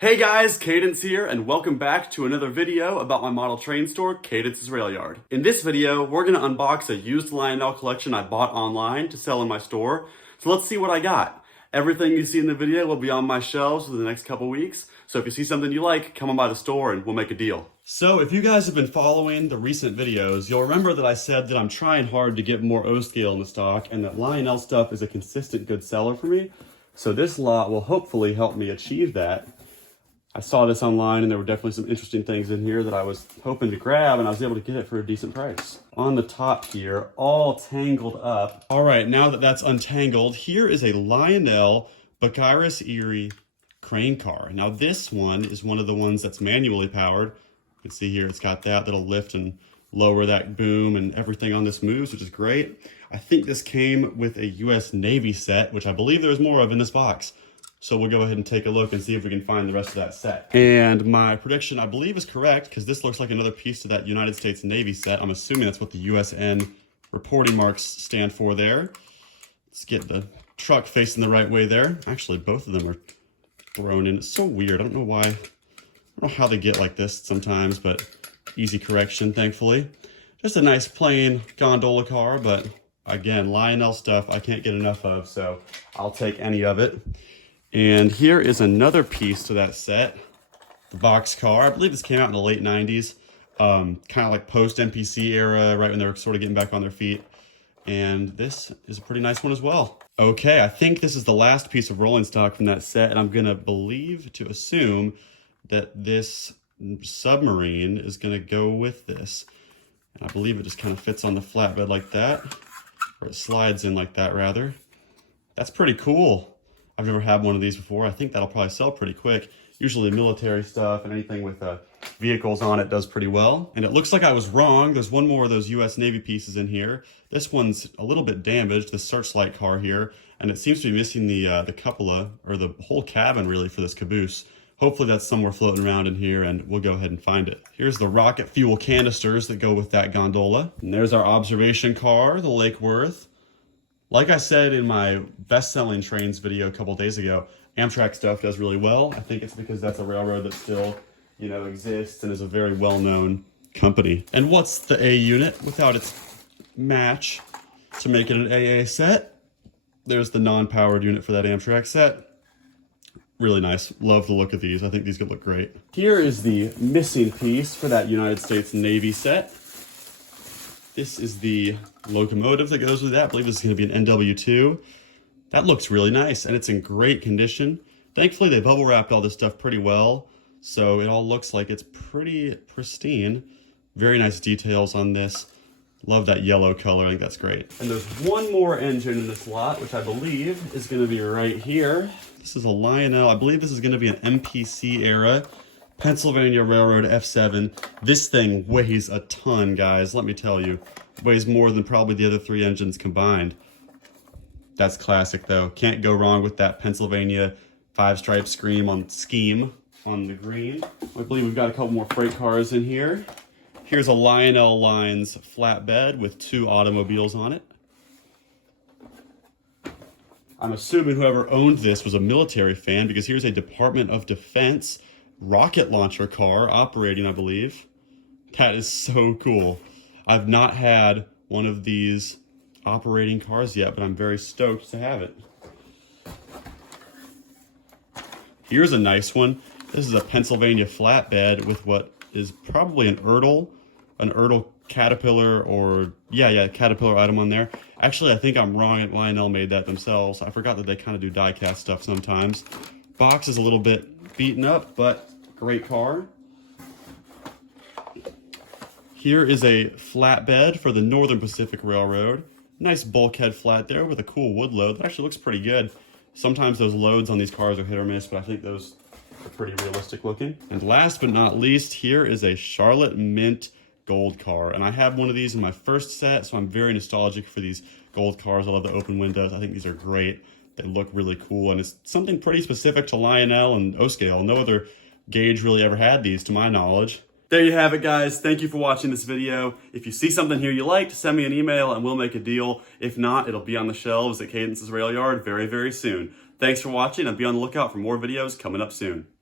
Hey guys, Cadence here, and welcome back to another video about my model train store, Cadence's Railyard. In this video, we're going to unbox a used Lionel collection I bought online to sell in my store. So let's see what I got. Everything you see in the video will be on my shelves for the next couple weeks. So if you see something you like, come on by the store and we'll make a deal. So if you guys have been following the recent videos, you'll remember that I said that I'm trying hard to get more O-scale in the stock and that Lionel stuff is a consistent good seller for me. So this lot will hopefully help me achieve that. I saw this online and there were definitely some interesting things in here that I was hoping to grab, and I was able to get it for a decent price. On the top here, all tangled up. All right, now that that's untangled, here is a Lionel Bucyrus Erie crane car. Now this one is one of the ones that's manually powered. You can see here it's got that'll lift and lower that boom, and everything on this moves, which is great. I think this came with a US Navy set, which I believe there's more of in this box. So we'll go ahead and take a look and see if we can find the rest of that set. And my prediction, I believe, is correct, because this looks like another piece to that United States Navy set. I'm assuming that's what the USN reporting marks stand for there. Let's get the truck facing the right way there. Actually, both of them are thrown in. It's so weird. I don't know why. I don't know how they get like this sometimes, but easy correction, thankfully. Just a nice plain gondola car, but again, Lionel stuff I can't get enough of, so I'll take any of it. And here is another piece to that set, the box car. I believe this came out in the late 90s, kind of like post-NPC era, right when they were sort of getting back on their feet. And this is a pretty nice one as well. Okay, I think this is the last piece of rolling stock from that set, and I'm gonna assume that this submarine is gonna go with this. And I believe it just kind of fits on the flatbed like that, or it slides in like that rather. That's pretty cool. I've never had one of these before. I think that'll probably sell pretty quick. Usually military stuff and anything with vehicles on it does pretty well. And it looks like I was wrong. There's one more of those US Navy pieces in here. This one's a little bit damaged, the searchlight car here, and it seems to be missing the cupola, or the whole cabin really, for this caboose. Hopefully that's somewhere floating around in here, and we'll go ahead and find it. Here's the rocket fuel canisters that go with that gondola. And there's our observation car, the Lake Worth. Like I said in my best-selling trains video a couple days ago, Amtrak stuff does really well. I think it's because that's a railroad that still, exists and is a very well-known company. And what's the A unit without its match to make it an AA set? There's the non-powered unit for that Amtrak set. Really nice. Love the look of these. I think these could look great. Here is the missing piece for that United States Navy set. This is the locomotive that goes with that. I believe this is going to be an NW2. That looks really nice, and it's in great condition. Thankfully, they bubble wrapped all this stuff pretty well, so it all looks like it's pretty pristine. Very nice details on this. Love that yellow color. I think that's great. And there's one more engine in this lot, which I believe is going to be right here. This is a Lionel. I believe this is going to be an MPC era Pennsylvania Railroad F7. This thing weighs a ton, guys. Let me tell you. It weighs more than probably the other three engines combined. That's classic, though. Can't go wrong with that Pennsylvania five-stripe scheme on the green. I believe we've got a couple more freight cars in here. Here's a Lionel Lines flatbed with two automobiles on it. I'm assuming whoever owned this was a military fan, because here's a Department of Defense rocket launcher car operating, I believe. That is so cool. I've not had one of these operating cars yet, but I'm very stoked to have it. Here's a nice one. This is a Pennsylvania flatbed with what is probably an Erdl Caterpillar, or Caterpillar item on there. Actually, I think I'm wrong. Lionel made that themselves. I forgot that they kind of do die-cast stuff sometimes. Box is a little bit beaten up, but great car. Here is a flatbed for the Northern Pacific Railroad. Nice bulkhead flat there with a cool wood load. That actually looks pretty good. Sometimes those loads on these cars are hit or miss, but I think those are pretty realistic looking. And last but not least, here is a Charlotte Mint gold car. And I have one of these in my first set, so I'm very nostalgic for these gold cars. I love the open windows. I think these are great. They look really cool, and it's something pretty specific to Lionel and O-scale. No other gauge really ever had these, to my knowledge. There you have it, guys. Thank you for watching this video. If you see something here you like, send me an email and we'll make a deal. If not, it'll be on the shelves at Cadence's Railyard very, very soon. Thanks for watching, and be on the lookout for more videos coming up soon.